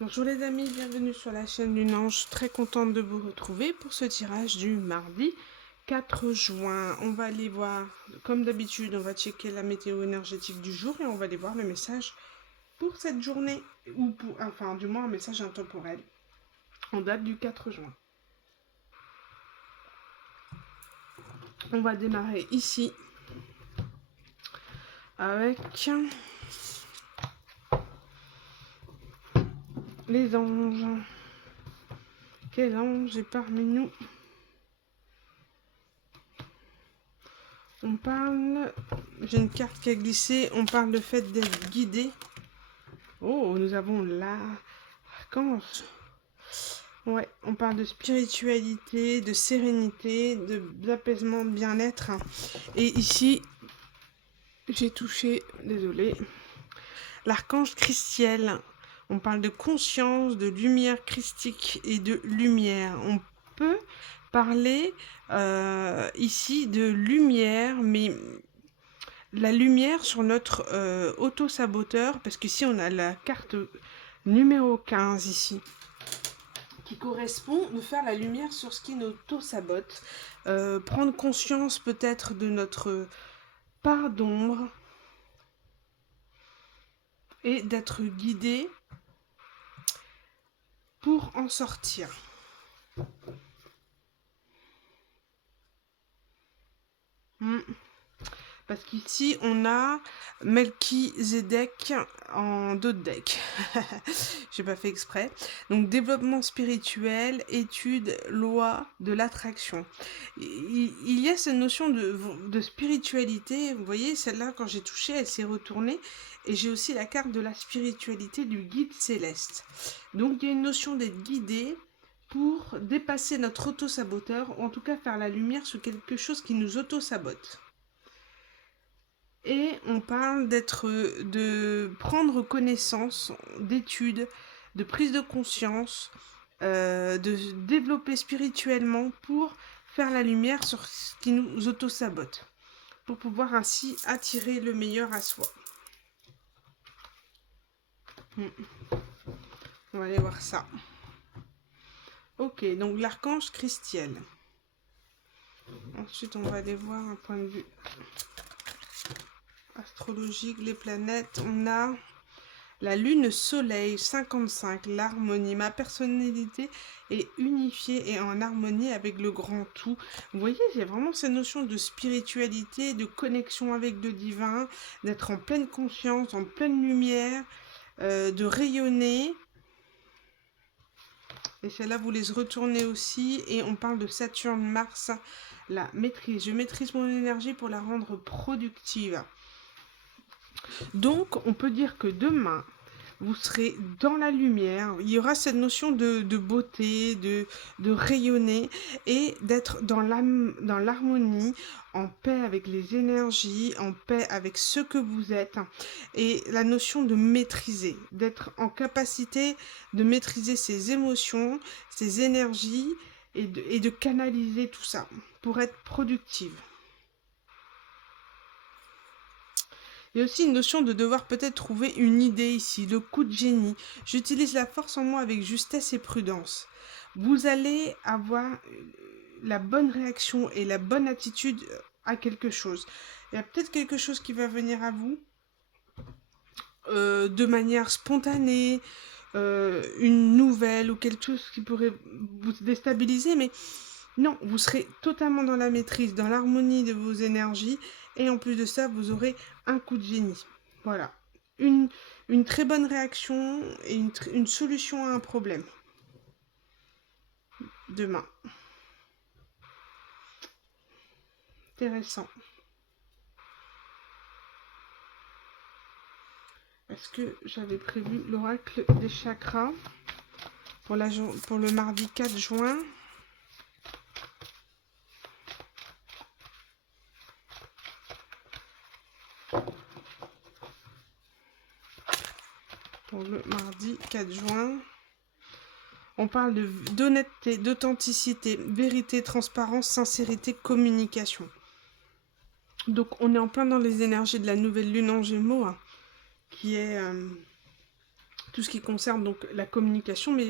Bonjour les amis, bienvenue sur la chaîne Lune Ange, très contente de vous retrouver pour ce tirage du mardi 4 juin. On va aller voir, comme d'habitude, on va checker la météo énergétique du jour et on va aller voir le message pour cette journée, ou pour, enfin du moins un message intemporel, en date du 4 juin. On va démarrer ici avec les anges. Quel ange est parmi nous? On parle, j'ai une carte qui a glissé, on parle de fait d'être guidé. Oh, nous avons l'archange. Ouais, on parle de spiritualité, de sérénité, d'apaisement, de bien-être. Et ici, j'ai touché, désolé, l'archange Christiel. On parle de conscience, de lumière christique et de lumière. On peut parler ici de lumière, mais la lumière sur notre auto-saboteur, parce qu'ici on a la carte numéro 15 ici, qui correspond de faire la lumière sur ce qui nous auto-sabote, prendre conscience peut-être de notre part d'ombre et d'être guidé pour en sortir. Parce qu'ici, on a Melchizedek en dos de deck. J'ai pas fait exprès. Donc, développement spirituel, étude, loi de l'attraction. Il y a cette notion de spiritualité. Vous voyez, celle-là, quand j'ai touché, elle s'est retournée. Et j'ai aussi la carte de la spiritualité du guide céleste. Donc, il y a une notion d'être guidé pour dépasser notre auto-saboteur, ou en tout cas faire la lumière sur quelque chose qui nous auto-sabote. Et on parle de prendre connaissance, d'études, de prise de conscience, de développer spirituellement pour faire la lumière sur ce qui nous auto-sabote, pour pouvoir ainsi attirer le meilleur à soi. On va aller voir ça. Ok, donc l'archange Christiel. Ensuite, on va aller voir un point de vue astrologique, les planètes. On a la lune soleil 55, l'harmonie. Ma personnalité est unifiée et en harmonie avec le grand tout. Vous voyez, il y a vraiment cette notion de spiritualité, de connexion avec le divin, d'être en pleine conscience, en pleine lumière, de rayonner. Et celle-là, vous les retournez aussi. Et on parle de Saturne, Mars, la maîtrise. Je maîtrise mon énergie pour la rendre productive. Donc, on peut dire que demain, vous serez dans la lumière. Il y aura cette notion de beauté, de rayonner et d'être dans l'harmonie, en paix avec les énergies, en paix avec ce que vous êtes. Et la notion de maîtriser, d'être en capacité de maîtriser ses émotions, ses énergies et de canaliser tout ça pour être productive. Il y a aussi une notion de devoir peut-être trouver une idée ici, le coup de génie. J'utilise la force en moi avec justesse et prudence. Vous allez avoir la bonne réaction et la bonne attitude à quelque chose. Il y a peut-être quelque chose qui va venir à vous de manière spontanée, une nouvelle ou quelque chose qui pourrait vous déstabiliser, mais non, vous serez totalement dans la maîtrise, dans l'harmonie de vos énergies, et en plus de ça, vous aurez un coup de génie. Voilà. Une très bonne réaction et une solution à un problème. Demain. Intéressant. Est-ce que j'avais prévu l'oracle des chakras pour le mardi 4 juin? Pour le mardi 4 juin. On parle d'honnêteté, d'authenticité, vérité, transparence, sincérité, communication. Donc on est en plein dans les énergies de la nouvelle lune en Gémeaux, hein, qui est tout ce qui concerne donc la communication, mais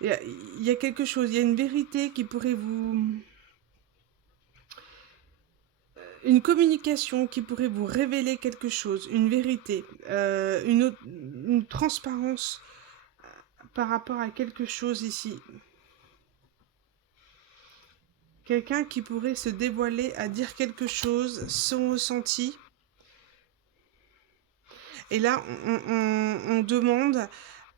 il y a quelque chose, il y a une vérité qui pourrait vous... Une communication qui pourrait vous révéler quelque chose, une vérité, une transparence par rapport à quelque chose ici. Quelqu'un qui pourrait se dévoiler à dire quelque chose, son ressenti. Et là, on demande,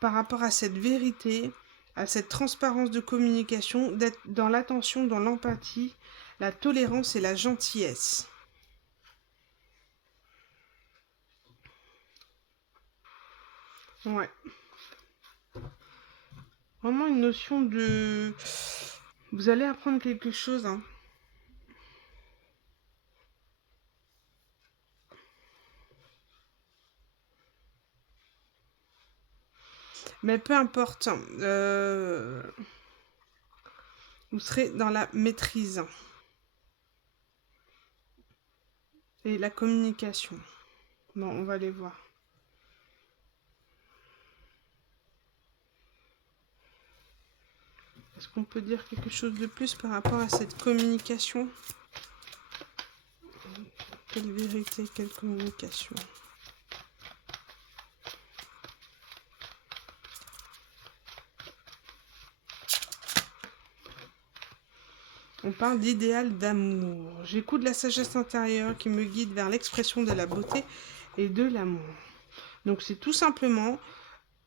par rapport à cette vérité, à cette transparence de communication, d'être dans l'attention, dans l'empathie, la tolérance et la gentillesse. Ouais. Vraiment une notion de... Vous allez apprendre quelque chose, hein. Mais peu importe, vous serez dans la maîtrise et la communication. Bon, on va les voir. Est-ce qu'on peut dire quelque chose de plus par rapport à cette communication? Quelle vérité, quelle communication? On parle d'idéal d'amour. J'écoute la sagesse intérieure qui me guide vers l'expression de la beauté et de l'amour. Donc c'est tout simplement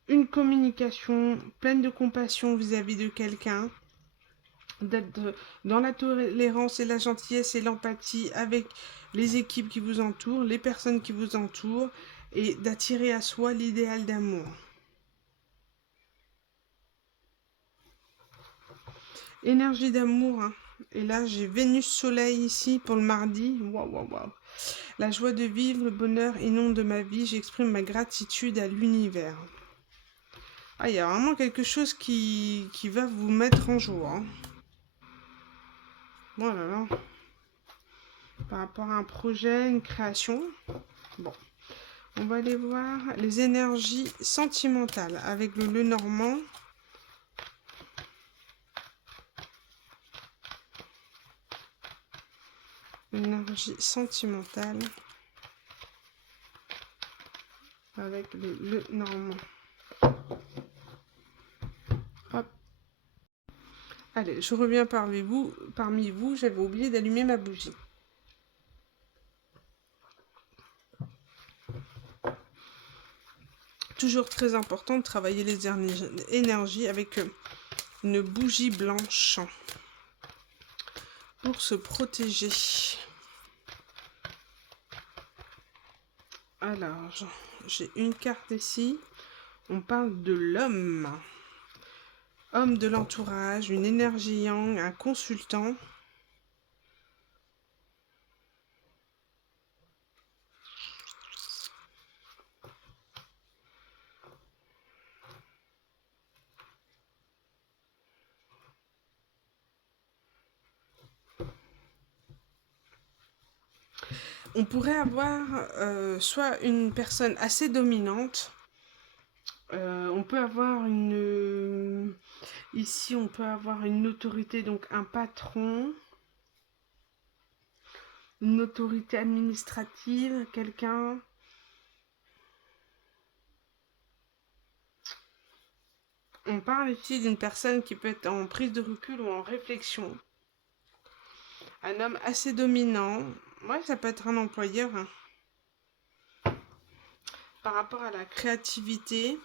une communication pleine de compassion vis-à-vis de quelqu'un, d'être dans la tolérance et la gentillesse et l'empathie avec les équipes qui vous entourent, les personnes qui vous entourent, et d'attirer à soi l'idéal d'amour. Énergie d'amour, hein. Et là, j'ai Vénus Soleil ici pour le mardi. Waouh, waouh, waouh. La joie de vivre, le bonheur inonde ma vie. J'exprime ma gratitude à l'univers. Ah, il y a vraiment quelque chose qui va vous mettre en joie, hein. Voilà, là. Par rapport à un projet, une création. Bon. On va aller voir les énergies sentimentales avec le Lenormand. Énergie sentimentale avec le Lenormand. Hop. Allez, je reviens parmi vous, j'avais oublié d'allumer ma bougie. Toujours très important de travailler les énergies avec une bougie blanche pour se protéger. Alors, j'ai une carte ici. On parle de l'homme. Homme de l'entourage, une énergie yang, un consultant. On pourrait avoir soit une personne assez dominante. On peut avoir une... Ici, on peut avoir une autorité, donc un patron. Une autorité administrative, quelqu'un. On parle ici d'une personne qui peut être en prise de recul ou en réflexion. Un homme assez dominant. Ouais, ça peut être un employeur, hein. Par rapport à la créativité.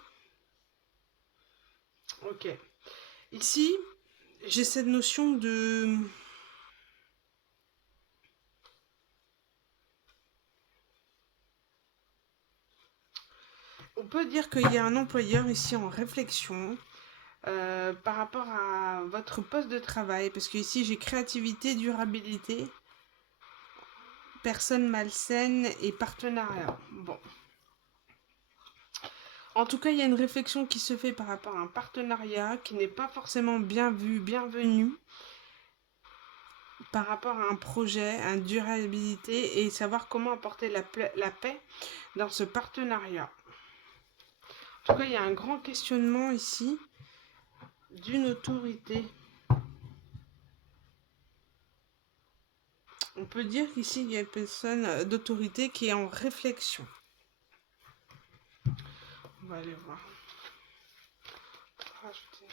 Ok. Ici, j'ai cette notion de... On peut dire qu'il y a un employeur ici en réflexion par rapport à votre poste de travail. Parce que ici, j'ai créativité, durabilité, personne malsaine et partenariat. Bon. En tout cas, il y a une réflexion qui se fait par rapport à un partenariat qui n'est pas forcément bien vu, bienvenu, par rapport à un projet, à une durabilité, et savoir comment apporter la paix dans ce partenariat. En tout cas, il y a un grand questionnement ici d'une autorité. On peut dire qu'ici, il y a une personne d'autorité qui est en réflexion. On va aller voir. Rajouter.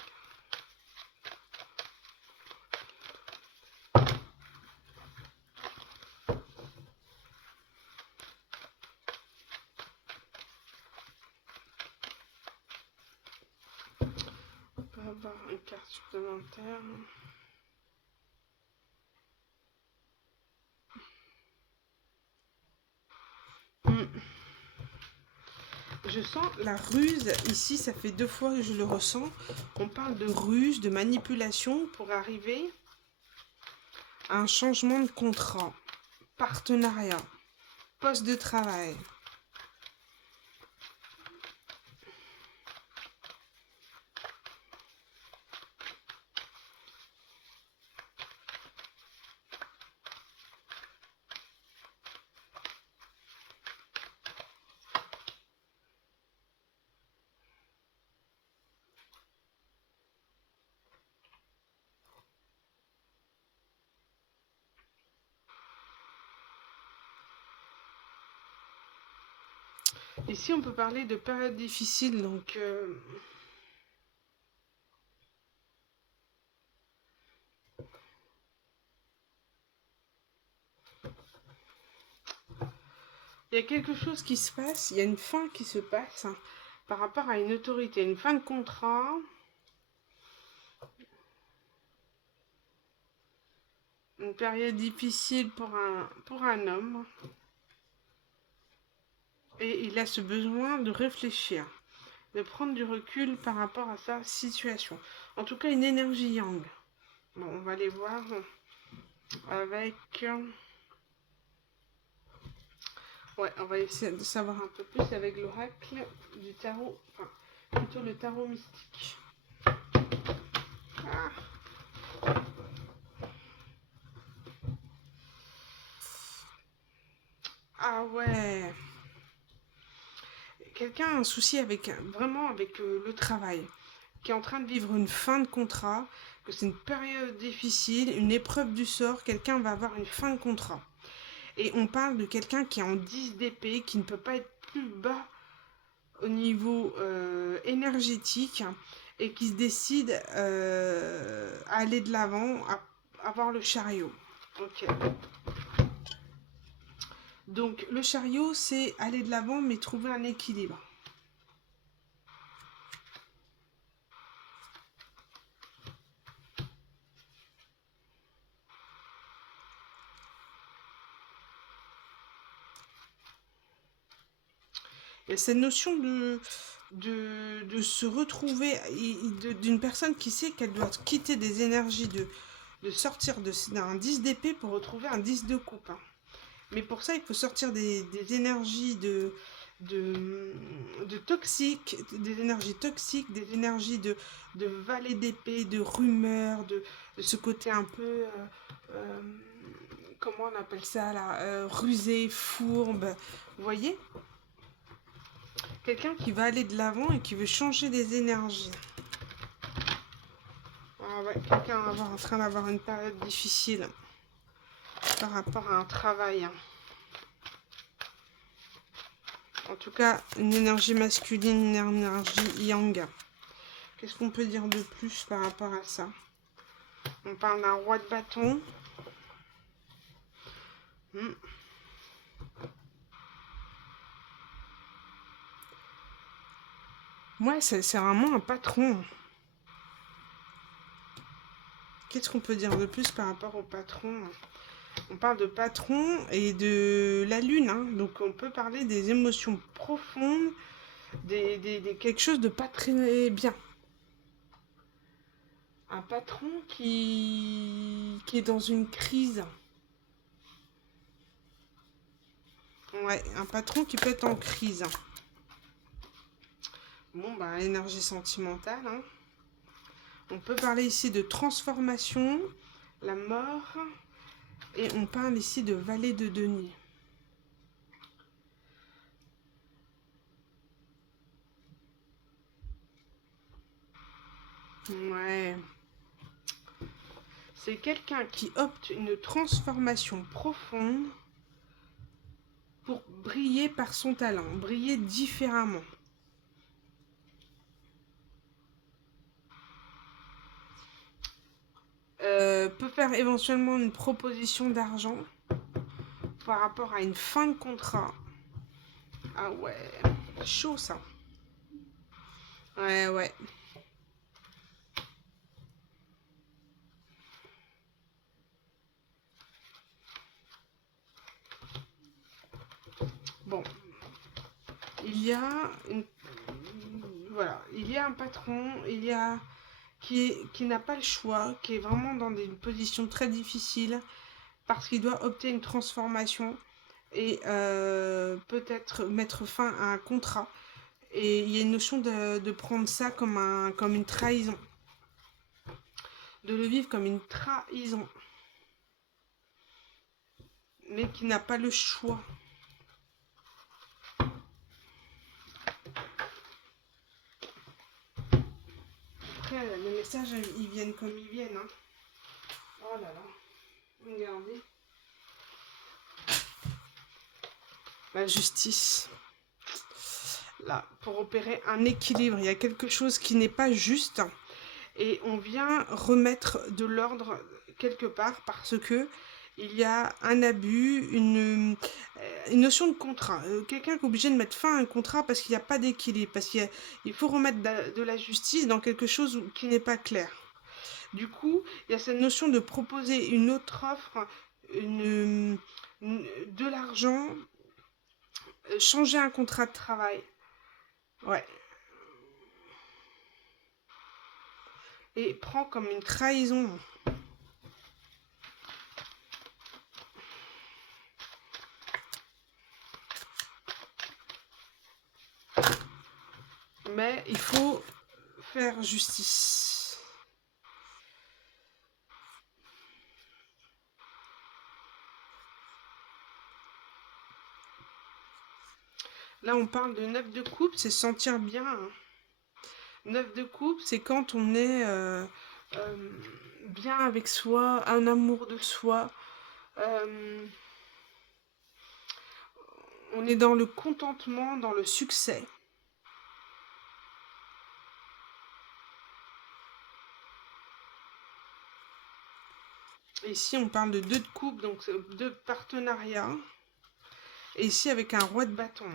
On peut avoir une carte supplémentaire. Je sens la ruse, ici ça fait 2 fois que je le ressens. On parle de ruse, de manipulation pour arriver à un changement de contrat, partenariat, poste de travail. Ici, on peut parler de période difficile, donc il y a quelque chose qui se passe, il y a une fin qui se passe par rapport à une autorité, une fin de contrat. Une période difficile pour un homme. Et il a ce besoin de réfléchir, de prendre du recul par rapport à sa situation. En tout cas, une énergie yang. Bon, on va aller voir avec... Ouais, on va essayer de savoir un peu plus avec l'oracle du tarot, enfin, plutôt le tarot mystique. Ah. Ah ouais. Quelqu'un a un souci avec, vraiment avec le travail, qui est en train de vivre une fin de contrat, que c'est une période difficile, une épreuve du sort, quelqu'un va avoir une fin de contrat. Et on parle de quelqu'un qui est en 10 d'épée, qui ne peut pas être plus bas au niveau énergétique et qui se décide à aller de l'avant, à avoir le chariot. Ok. Donc le chariot, c'est aller de l'avant mais trouver un équilibre. Il y a cette notion de se retrouver, d'une personne qui sait qu'elle doit quitter des énergies, de sortir d'un 10 d'épée pour retrouver un 10 de coupe. Hein. Mais pour ça, il faut sortir des énergies de toxiques, des énergies toxiques, des énergies de vallée d'épée, de rumeurs, de ce côté un peu... euh, comment on appelle ça là, rusé, fourbe. Vous voyez? Quelqu'un qui va aller de l'avant et qui veut changer des énergies. Ah ouais, quelqu'un va en train d'avoir une période difficile par rapport à un travail. En tout cas, une énergie masculine, une énergie yang. Qu'est-ce qu'on peut dire de plus par rapport à ça? On parle d'un roi de bâton. Ouais, c'est vraiment un patron. Qu'est-ce qu'on peut dire de plus par rapport au patron? On parle de patron et de la lune. Hein. Donc on peut parler des émotions profondes, quelque chose de pas très bien. Un patron qui est dans une crise. Ouais, un patron qui peut être en crise. Bon, bah, énergie sentimentale. Hein. On peut parler ici de transformation, la mort, et on parle ici de vallée de denier. Ouais. C'est quelqu'un qui opte une transformation profonde pour briller par son talent, briller différemment. Peut faire éventuellement une proposition d'argent par rapport à une fin de contrat. Ah ouais, chaud ça. Ouais, ouais. Bon, il y a une... Voilà, il y a un patron, il y a qui n'a pas le choix, qui est vraiment dans une position très difficile parce qu'il doit opter une transformation et peut-être mettre fin à un contrat. Et il y a une notion de prendre ça comme une trahison, de le vivre comme une trahison, mais qui n'a pas le choix. Après, les messages, ils viennent comme ils viennent. Hein. Oh là là, regardez. La justice. Là, pour opérer un équilibre, il y a quelque chose qui n'est pas juste. Et on vient remettre de l'ordre quelque part parce que il y a un abus, une notion de contrat. Quelqu'un qui est obligé de mettre fin à un contrat parce qu'il n'y a pas d'équilibre, parce qu'il faut remettre de la justice dans quelque chose qui n'est pas clair. Du coup, il y a cette notion de proposer une autre offre, de l'argent, changer un contrat de travail. Ouais. Et prend comme une trahison. Mais il faut faire justice. Là, on parle de neuf de coupe, c'est se sentir bien. Hein. Neuf de coupe, c'est quand on est euh, bien avec soi, un amour de soi. Euh, on est dans le contentement, dans le succès. Ici, on parle de deux de coupe, donc deux partenariats. Et ici, avec un roi de bâton.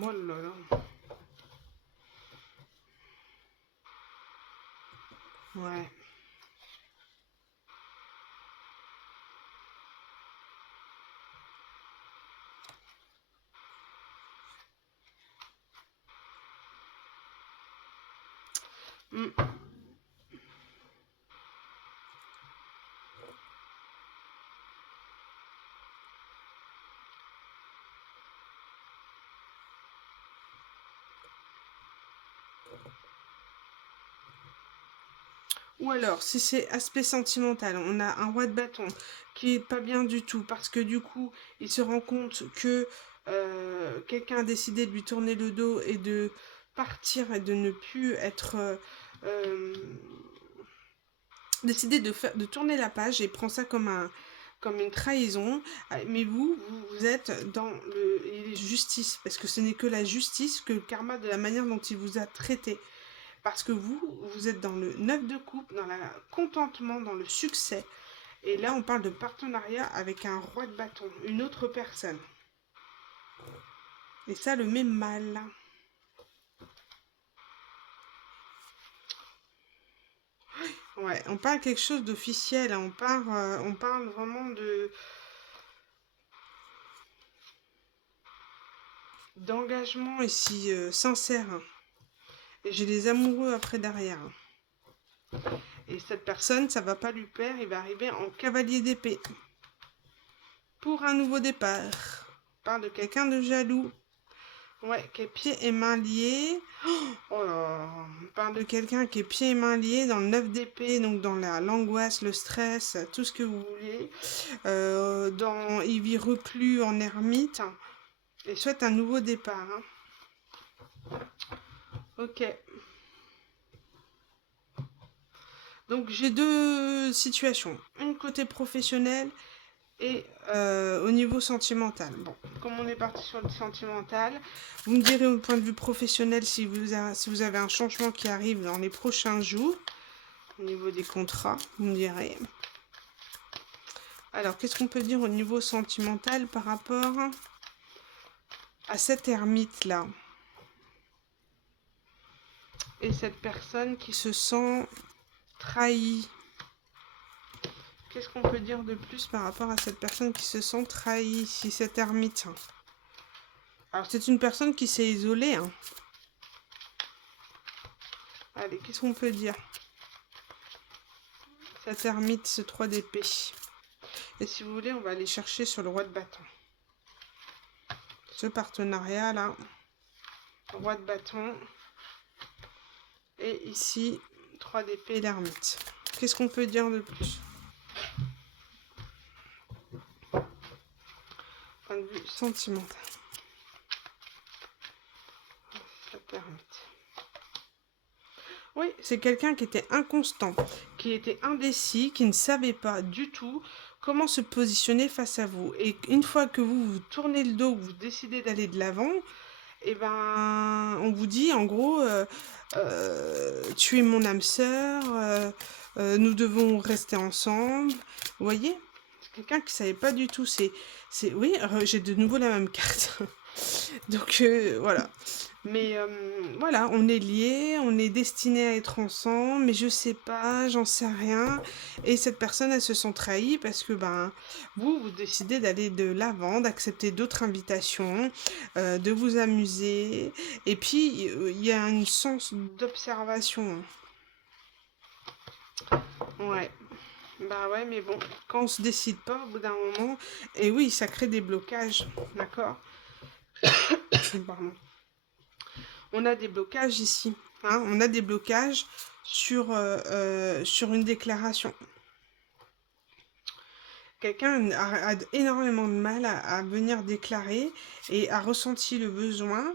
Oh là là. Ouais. Mm. Ou alors, si c'est aspect sentimental, on a un roi de bâton qui est pas bien du tout parce que du coup, il se rend compte que quelqu'un a décidé de lui tourner le dos et de partir et de ne plus être euh, décidé de tourner la page et prend ça comme une trahison. Mais vous êtes dans le justice parce que ce n'est que la justice, que le karma de la manière dont il vous a traité. Parce que vous êtes dans le neuf de coupe, dans le contentement, dans le succès. Et là, on parle de partenariat avec un roi de bâton, une autre personne. Et ça le met mal. Ouais, on parle quelque chose d'officiel. On parle vraiment d'engagement ici, sincère. Et j'ai des amoureux après derrière. Et cette personne, ça va pas lui plaire, il va arriver en cavalier d'épée. Pour un nouveau départ. On parle de quelqu'un de jaloux. Ouais, qui est pieds et mains liés. Oh là, on parle de quelqu'un qui est pieds et mains liés dans le 9 d'épée, donc dans l'angoisse, le stress, tout ce que vous voulez. Il vit reclus en ermite et souhaite un nouveau départ. Hein. Ok. Donc j'ai deux situations. Une côté professionnel et au niveau sentimental. Bon, comme on est parti sur le sentimental, vous me direz au point de vue professionnel si vous avez un changement qui arrive dans les prochains jours. Au niveau des contrats, vous me direz. Alors, qu'est-ce qu'on peut dire au niveau sentimental par rapport à cette ermite-là? Et cette personne qui se sent trahie. Qu'est-ce qu'on peut dire de plus par rapport à cette personne qui se sent trahie, si cette ermite? Alors, c'est une personne qui s'est isolée. Hein. Allez, qu'est-ce qu'on peut dire? Cette ermite, ce 3 d'épée. Et si vous voulez, on va aller chercher sur le roi de bâton. Ce partenariat-là. Roi de bâton. Et ici, 3 d'épée et l'ermite. Qu'est-ce qu'on peut dire de plus? Point de vue sentimental. Cette ermite. Oui, c'est quelqu'un qui était inconstant, qui était indécis, qui ne savait pas du tout comment se positionner face à vous. Et une fois que vous tournez le dos, que vous décidez d'aller de l'avant, et ben, on vous dit en gros, tu es mon âme sœur, nous devons rester ensemble. Vous voyez? C'est quelqu'un qui savait pas du tout. Oui, j'ai de nouveau la même carte. Donc voilà. Mais voilà, on est liés, on est destinés à être ensemble, mais je sais pas, j'en sais rien. Et cette personne, elle se sent trahie parce que ben vous décidez d'aller de l'avant, d'accepter d'autres invitations, de vous amuser. Et puis il y a un sens d'observation. Ouais. Bah ouais, mais bon, quand on se décide pas au bout d'un moment, et oui, ça crée des blocages, d'accord? Pardon. On a des blocages ici. Hein, on a des blocages sur une déclaration. Quelqu'un a énormément de mal à venir déclarer et a ressenti le besoin,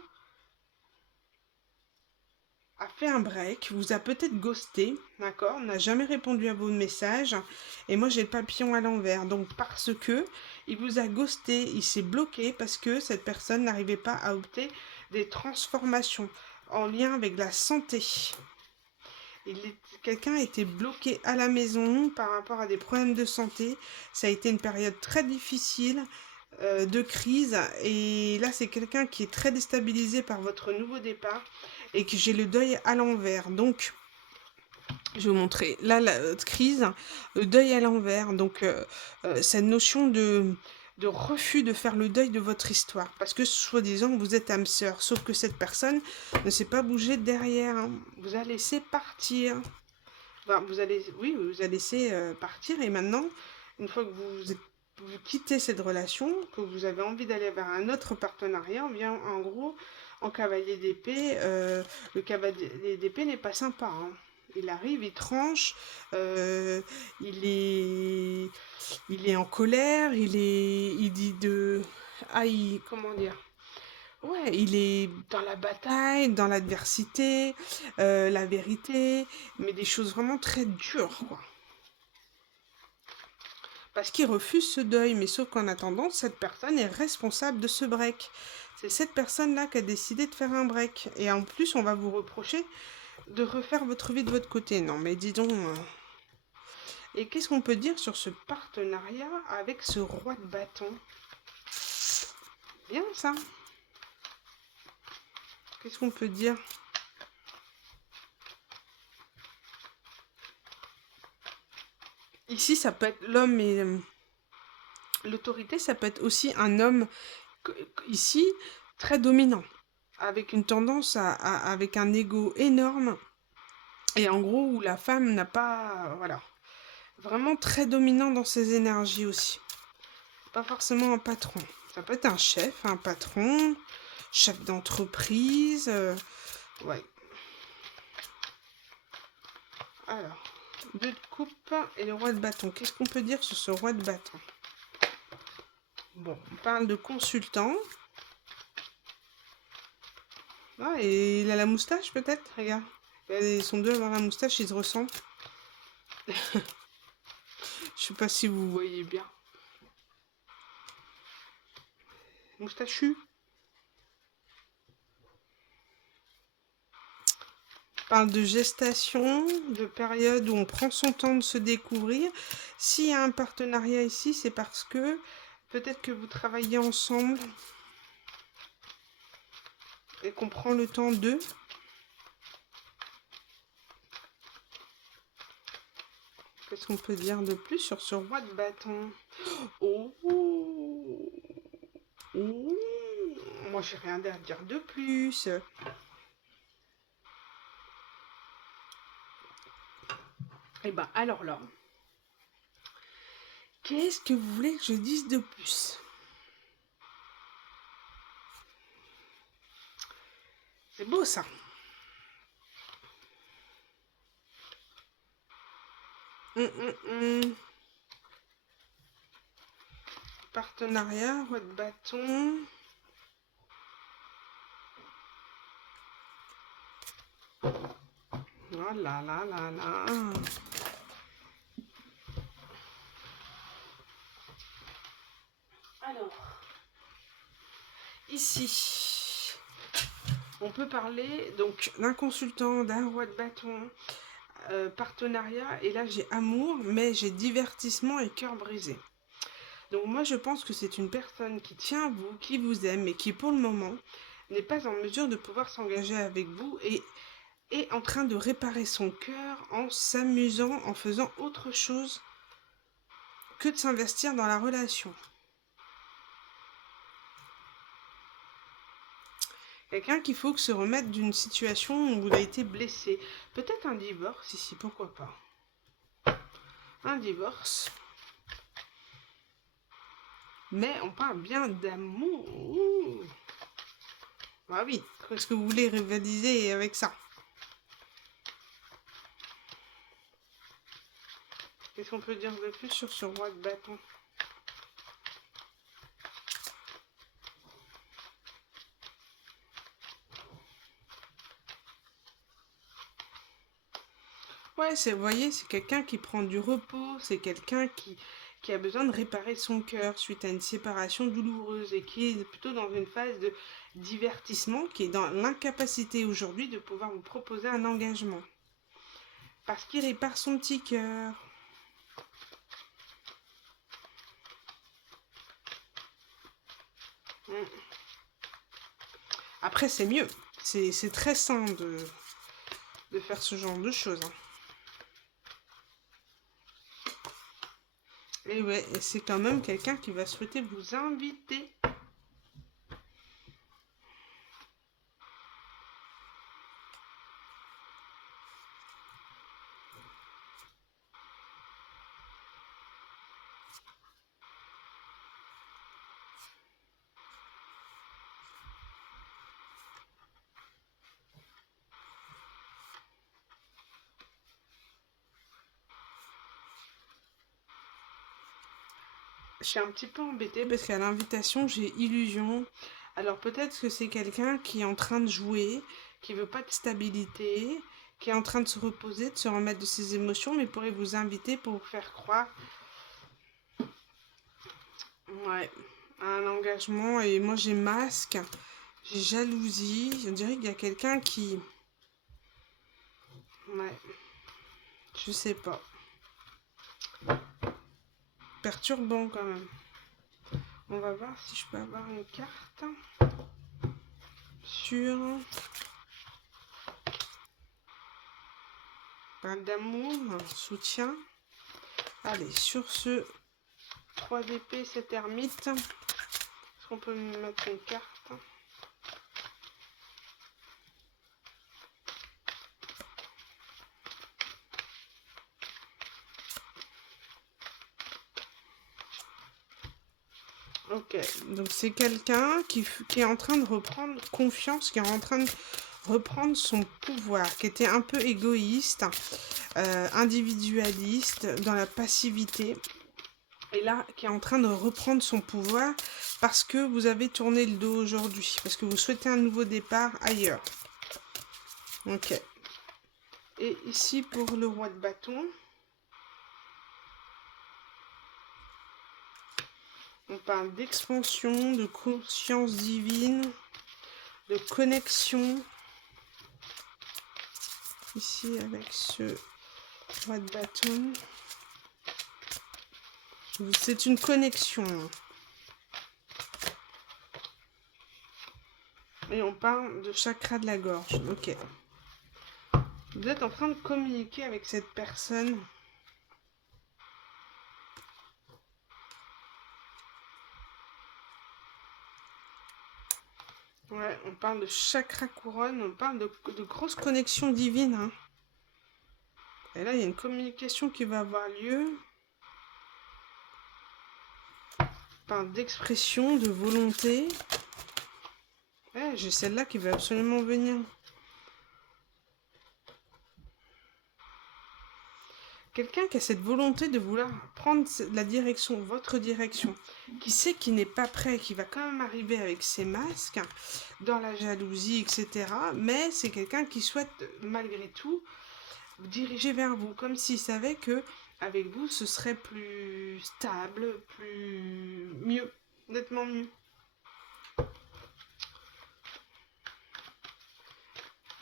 a fait un break, vous a peut-être ghosté, d'accord, n'a jamais répondu à vos messages. Et moi j'ai le papillon à l'envers. Donc parce que il vous a ghosté, il s'est bloqué parce que cette personne n'arrivait pas à opter des transformations en lien avec la santé. Quelqu'un a été bloqué à la maison par rapport à des problèmes de santé. Ça a été une période très difficile de crise. Et là, c'est quelqu'un qui est très déstabilisé par votre nouveau départ et que j'ai le deuil à l'envers. Donc, je vais vous montrer là la crise, le deuil à l'envers. Donc, cette notion de refus de faire le deuil de votre histoire. Parce que, soi-disant, vous êtes âme sœur. Sauf que cette personne ne s'est pas bougée derrière. Hein. Vous a laissé partir. Enfin, vous a laissé partir. Et maintenant, une fois que vous quittez cette relation, que vous avez envie d'aller vers un autre partenariat, on vient en gros, en cavalier d'épée, le cavalier d'épée n'est pas sympa. Hein. Il arrive, il tranche, il est en colère, il dit de... comment dire? Ouais, il est dans la bataille, dans l'adversité, la vérité, mais des choses vraiment très dures, quoi. Parce qu'il refuse ce deuil, mais sauf qu'en attendant, cette personne est responsable de ce break. C'est cette personne-là qui a décidé de faire un break. Et en plus, on va vous reprocher de refaire votre vie de votre côté. Non, mais dis donc... Et qu'est-ce qu'on peut dire sur ce partenariat avec ce roi de bâton? Bien, ça. Qu'est-ce qu'on peut dire? Ici, ça peut être l'homme et... L'autorité, ça peut être aussi un homme, ici, très dominant, avec une tendance avec un ego énorme, et en gros, où la femme n'a pas... Voilà. Vraiment très dominant dans ses énergies aussi. Pas forcément un patron. Ça peut être un chef, un patron, chef d'entreprise. Ouais. Alors, 2 de coupe et le roi de bâton. Qu'est-ce qu'on peut dire sur ce roi de bâton? Bon, on parle de consultant. Ah, et il a la moustache peut-être, regarde. Ils sont deux à avoir la moustache, ils se ressemblent. Je sais pas si vous voyez bien. Moustachu. On parle de gestation, de période où on prend son temps de se découvrir. S'il y a un partenariat ici, c'est parce que peut-être que vous travaillez ensemble et qu'on prend le temps d'eux. Qu'est-ce qu'on peut dire de plus sur ce roi de bâton? Oh, oh, moi j'ai rien à dire de plus. Et ben alors là, qu'est-ce que vous voulez que je dise de plus? C'est beau ça. Partenariat, roi de bâton. Oh là là là là. Alors, ici, on peut parler donc d'un consultant, d'un roi de bâton, partenariat, et là j'ai amour, mais j'ai divertissement et cœur brisé. Donc moi je pense que c'est une personne qui tient à vous, qui vous aime, et qui pour le moment n'est pas en mesure de pouvoir s'engager avec vous et est en train de réparer son cœur en s'amusant, en faisant autre chose que de s'investir dans la relation. Quelqu'un qu'il faut que se remettre d'une situation où il a été blessé. Peut-être un divorce ici, pourquoi pas. Un divorce. Mais on parle bien d'amour. Ah oui, est-ce que vous voulez rivaliser avec ça? Qu'est-ce qu'on peut dire de plus sur ce roi de bâton? Ouais, vous voyez, c'est quelqu'un qui prend du repos, c'est quelqu'un qui a besoin de réparer son cœur suite à une séparation douloureuse et qui est plutôt dans une phase de divertissement, qui est dans l'incapacité aujourd'hui de pouvoir vous proposer un engagement. Parce qu'il répare son petit cœur. Après, c'est mieux. C'est très sain de faire ce genre de choses. Et ouais, et c'est quand même quelqu'un qui va souhaiter vous inviter. Je suis un petit peu embêtée parce qu'à l'invitation, j'ai illusion. Alors peut-être que c'est quelqu'un qui est en train de jouer, qui veut pas de stabilité, qui est en train de se reposer, de se remettre de ses émotions, mais pourrait vous inviter pour vous faire croire, ouais, à un engagement. Et moi j'ai masque, j'ai jalousie. On dirait qu'il y a quelqu'un qui, ouais, je sais pas, perturbant quand même. On va voir si je peux avoir une carte sur parle d'amour, soutien. Allez, sur ce 3 d'épée, 7 ermite. Est-ce qu'on peut me mettre une carte? Ok, donc c'est quelqu'un qui est en train de reprendre confiance, qui est en train de reprendre son pouvoir, qui était un peu égoïste, individualiste, dans la passivité. Et là, qui est en train de reprendre son pouvoir parce que vous avez tourné le dos aujourd'hui, parce que vous souhaitez un nouveau départ ailleurs. Ok. Et ici, pour le roi de bâton, on parle d'expansion, de conscience divine, de connexion. Ici, avec ce roi de bâton, c'est une connexion. Et on parle de chakra de la gorge. Ok. Vous êtes en train de communiquer avec cette personne. Ouais, on parle de chakra couronne, on parle de grosses connexions divines. Hein. Et là, il y a une communication qui va avoir lieu. On parle d'expression, de volonté. Ouais, j'ai celle-là qui va absolument venir. Quelqu'un qui a cette volonté de vouloir prendre la direction, votre direction, qui sait qu'il n'est pas prêt, qui va quand même arriver avec ses masques, dans la jalousie, etc. Mais c'est quelqu'un qui souhaite, malgré tout, vous diriger vers vous, comme s'il savait que avec vous, ce serait plus stable, mieux, nettement mieux.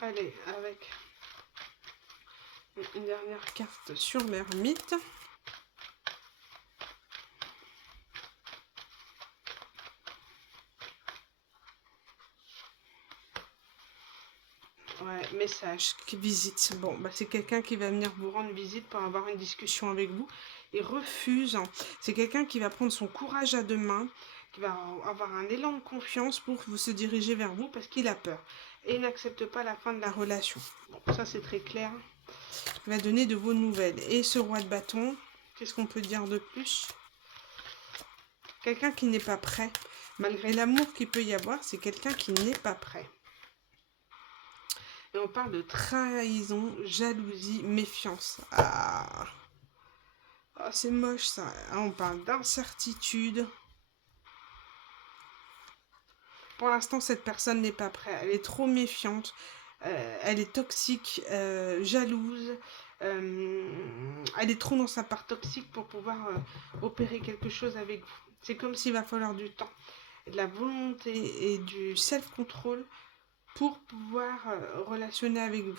Allez, avec une dernière carte sur l'ermite. Ouais, message, visite. Bon, bah c'est quelqu'un qui va venir vous rendre visite pour avoir une discussion avec vous. Et refuse. C'est quelqu'un qui va prendre son courage à deux mains, qui va avoir un élan de confiance pour vous se diriger vers vous parce qu'il a peur. Et il n'accepte pas la fin de la relation. Bon, ça c'est très clair. Il va donner de vos nouvelles. Et ce roi de bâton, qu'est-ce qu'on peut dire de plus? Quelqu'un qui n'est pas prêt. Malgré l'amour qu'il peut y avoir, c'est quelqu'un qui n'est pas prêt. Et on parle de trahison, jalousie, méfiance. Ah, c'est moche ça. On parle d'incertitude. Pour l'instant, cette personne n'est pas prête. Elle est trop méfiante. Elle est toxique, jalouse. Elle est trop dans sa part toxique pour pouvoir opérer quelque chose avec vous. C'est comme s'il va falloir du temps, de la volonté et du self-control pour pouvoir relationner avec vous.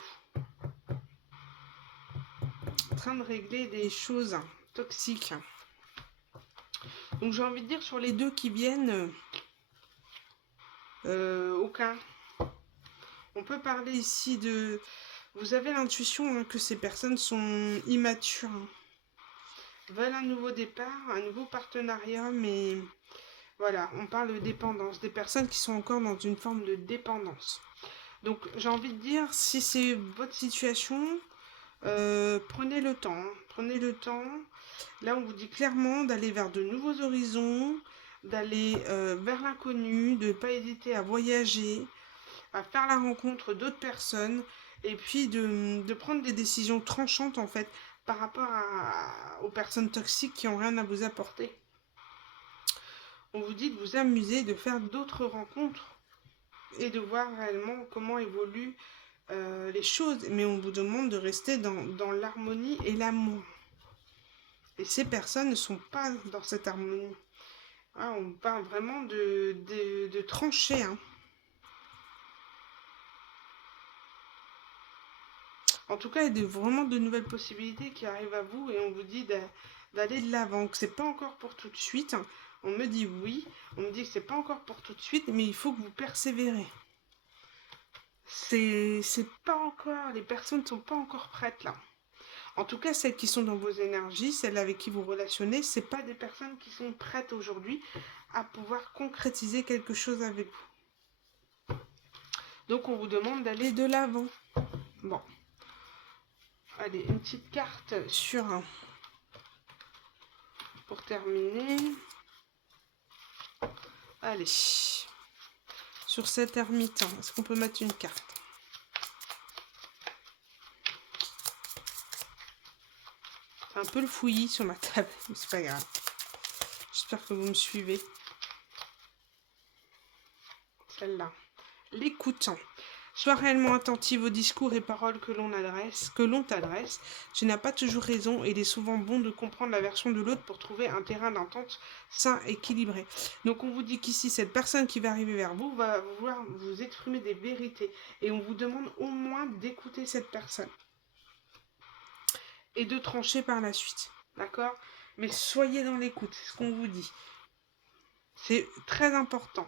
En train de régler des choses toxiques. Donc j'ai envie de dire sur les deux qui viennent, aucun. On peut parler ici de... Vous avez l'intuition que ces personnes sont immatures. Veulent un nouveau départ, un nouveau partenariat, mais voilà, on parle de dépendance. Des personnes qui sont encore dans une forme de dépendance. Donc j'ai envie de dire, si c'est votre situation, prenez le temps. Prenez le temps. Là, on vous dit clairement d'aller vers de nouveaux horizons, d'aller vers l'inconnu, de ne pas hésiter à voyager, à faire la rencontre d'autres personnes, et puis de prendre des décisions tranchantes, en fait, par rapport aux personnes toxiques qui n'ont rien à vous apporter. On vous dit de vous amuser, de faire d'autres rencontres, et de voir réellement comment évoluent les choses. Mais on vous demande de rester dans l'harmonie et l'amour. Et ces personnes ne sont pas dans cette harmonie. Ah, on parle vraiment de trancher. Hein. En tout cas, il y a vraiment de nouvelles possibilités qui arrivent à vous et on vous dit d'aller de l'avant. Que c'est pas encore pour tout de suite. On me dit oui. On me dit que c'est pas encore pour tout de suite, mais il faut que vous persévérez. C'est pas encore. Les personnes ne sont pas encore prêtes là. En tout cas, celles qui sont dans vos énergies, celles avec qui vous relationnez, c'est pas des personnes qui sont prêtes aujourd'hui à pouvoir concrétiser quelque chose avec vous. Donc on vous demande d'aller de l'avant. Bon. Allez, une petite carte sur un. Pour terminer. Allez. Sur cet ermite, est-ce qu'on peut mettre une carte? C'est un peu le fouillis sur ma table, mais c'est pas grave. J'espère que vous me suivez. Celle-là. L'écoute. Sois réellement attentive aux discours et paroles que l'on t'adresse. Tu n'as pas toujours raison et il est souvent bon de comprendre la version de l'autre pour trouver un terrain d'entente sain, équilibré. Donc on vous dit qu'ici, cette personne qui va arriver vers vous va vouloir vous exprimer des vérités et on vous demande au moins d'écouter cette personne et de trancher par la suite. D'accord? Mais soyez dans l'écoute, c'est ce qu'on vous dit. C'est très important.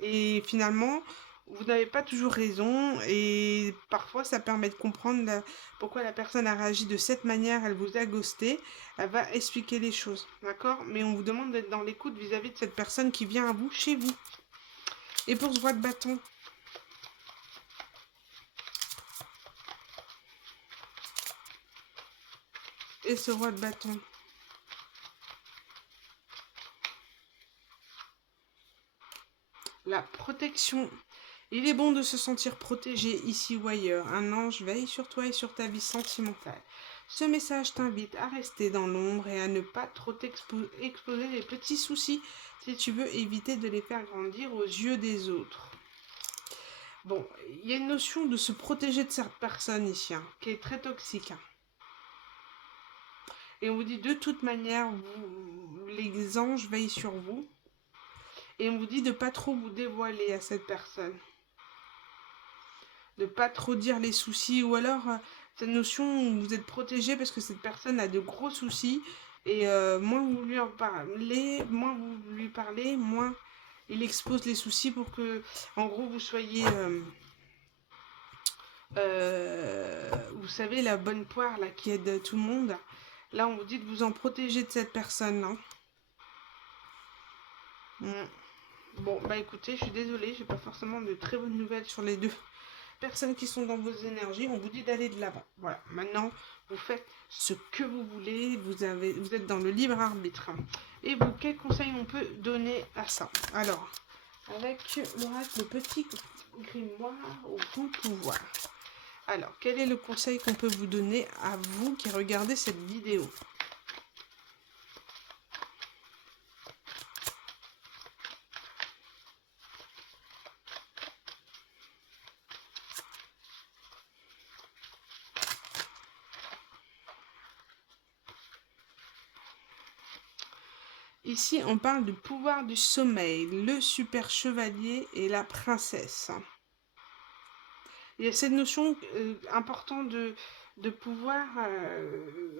Et finalement, vous n'avez pas toujours raison et parfois ça permet de comprendre pourquoi la personne a réagi de cette manière, elle vous a ghosté, elle va expliquer les choses, d'accord? Mais on vous demande d'être dans l'écoute vis-à-vis de cette personne qui vient à vous, chez vous. Et pour ce roi de bâton, et ce roi de bâton, la protection. Il est bon de se sentir protégé ici ou ailleurs. Un ange veille sur toi et sur ta vie sentimentale. Ce message t'invite à rester dans l'ombre et à ne pas trop exposer les petits soucis si tu veux éviter de les faire grandir aux yeux des autres. Bon, il y a une notion de se protéger de cette personne ici, qui est très toxique. Et on vous dit de toute manière, les anges veillent sur vous. Et on vous dit de ne pas trop vous dévoiler à cette personne. De pas trop dire les soucis, ou alors cette notion où vous êtes protégé parce que cette personne a de gros soucis et moins vous lui en parlez, moins il expose les soucis pour que en gros vous soyez vous savez, la bonne poire là qui aide tout le monde. Là on vous dit de vous en protéger de cette personne là. Bon bah écoutez, je suis désolée, j'ai pas forcément de très bonnes nouvelles sur les deux personnes qui sont dans vos énergies. On vous dit d'aller de l'avant. Voilà, maintenant vous faites ce que vous voulez, vous êtes dans le libre arbitre. Et vous, quel conseil on peut donner à ça? Alors, avec l'oracle, le petit grimoire au grand pouvoir. Alors, quel est le conseil qu'on peut vous donner à vous qui regardez cette vidéo? Ici, on parle du pouvoir du sommeil, le super chevalier et la princesse. Il y a cette notion importante de pouvoir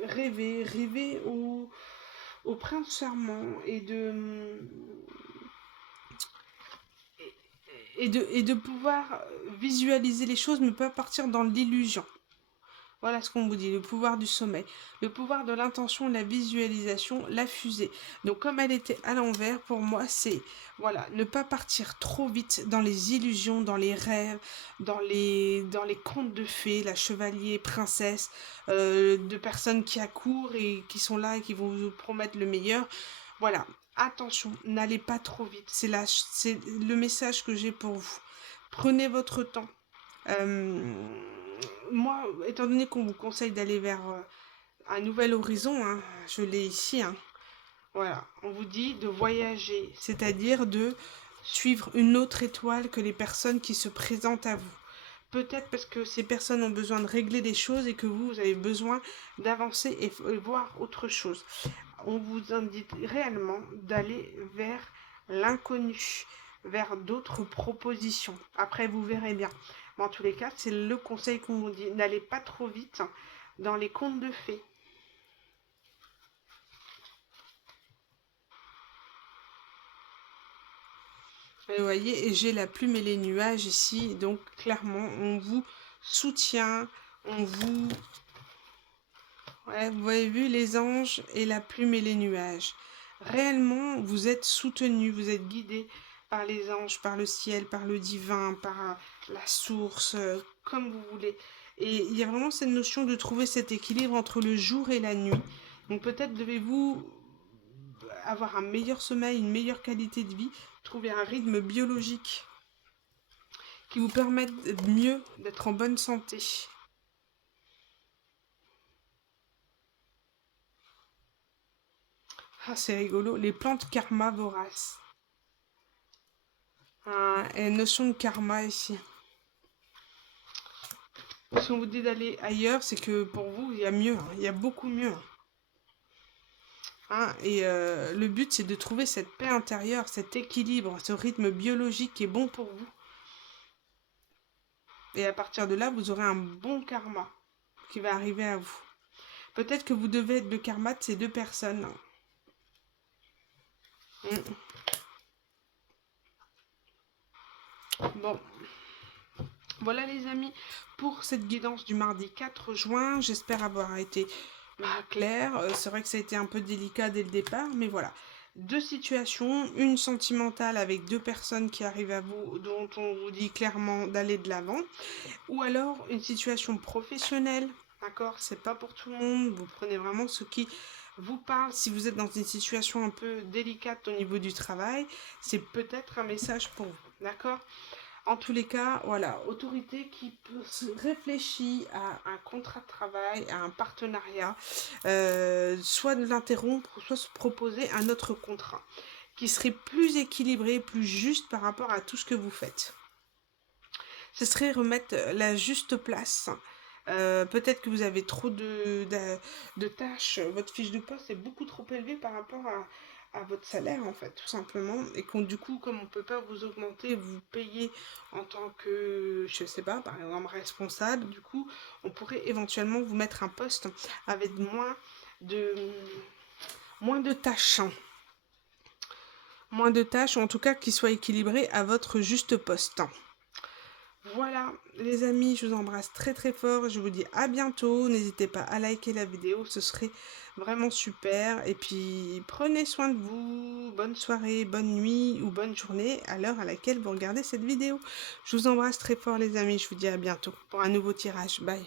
rêver au prince charmant et de pouvoir visualiser les choses, mais pas partir dans l'illusion. Voilà ce qu'on vous dit, le pouvoir du sommeil, le pouvoir de l'intention, la visualisation, la fusée. Donc comme elle était à l'envers, pour moi c'est, voilà, ne pas partir trop vite dans les illusions, dans les rêves, dans les contes de fées, la chevalier, princesse, de personnes qui accourent et qui sont là et qui vont vous promettre le meilleur. Voilà, attention, n'allez pas trop vite, c'est le message que j'ai pour vous. Prenez votre temps. Moi, étant donné qu'on vous conseille d'aller vers un nouvel horizon, je l'ai ici, voilà, on vous dit de voyager, c'est-à-dire de suivre une autre étoile que les personnes qui se présentent à vous. Peut-être parce que ces personnes ont besoin de régler des choses et que vous avez besoin d'avancer et voir autre chose. On vous indique réellement d'aller vers l'inconnu, vers d'autres propositions. Après, vous verrez bien. Mais en tous les cas, c'est le conseil qu'on vous dit. N'allez pas trop vite dans les contes de fées. Et vous voyez, et j'ai la plume et les nuages ici. Donc, clairement, on vous soutient. On vous... Ouais, vous avez vu les anges et la plume et les nuages. Réellement, vous êtes soutenu, vous êtes guidé par les anges, par le ciel, par le divin, par la source, comme vous voulez. Et il y a vraiment cette notion de trouver cet équilibre entre le jour et la nuit. Donc peut-être devez-vous avoir un meilleur sommeil, une meilleure qualité de vie, trouver un rythme biologique qui vous permette mieux d'être en bonne santé. Ah, c'est rigolo. Les plantes karma voraces. Ah, et notion de karma ici. Si on vous dit d'aller ailleurs, c'est que pour vous, il y a mieux. Hein. Il y a beaucoup mieux. Hein. Et le but, c'est de trouver cette paix intérieure, cet équilibre, ce rythme biologique qui est bon pour vous. Et à partir de là, vous aurez un bon karma qui va arriver à vous. Peut-être que vous devez être le karma de ces deux personnes. Bon, voilà les amis pour cette guidance du mardi 4 juin. J'espère avoir été claire. C'est vrai que ça a été un peu délicat dès le départ, mais voilà. Deux situations, une sentimentale avec deux personnes qui arrivent à vous, dont on vous dit clairement d'aller de l'avant, ou alors une situation professionnelle, d'accord? C'est pas pour tout le monde, vous prenez vraiment ce qui vous parle. Si vous êtes dans une situation un peu délicate au niveau du travail, c'est peut-être un message pour vous, d'accord? En tous les cas, voilà, autorité qui peut se réfléchir à un contrat de travail, à un partenariat, soit de l'interrompre, soit se proposer un autre contrat qui serait plus équilibré, plus juste par rapport à tout ce que vous faites. Ce serait remettre la juste place. Peut-être que vous avez trop de tâches, votre fiche de poste est beaucoup trop élevée par rapport à votre salaire en fait, tout simplement, et qu'on du coup, comme on ne peut pas vous augmenter, vous payer en tant que, je sais pas, par exemple responsable, du coup, on pourrait éventuellement vous mettre un poste avec de, moins de tâches. Moins de tâches, ou en tout cas qui soit équilibré à votre juste poste. Voilà les amis, je vous embrasse très très fort, je vous dis à bientôt, n'hésitez pas à liker la vidéo, ce serait vraiment super, et puis prenez soin de vous, bonne soirée, bonne nuit ou bonne journée à l'heure à laquelle vous regardez cette vidéo. Je vous embrasse très fort les amis, je vous dis à bientôt pour un nouveau tirage, bye.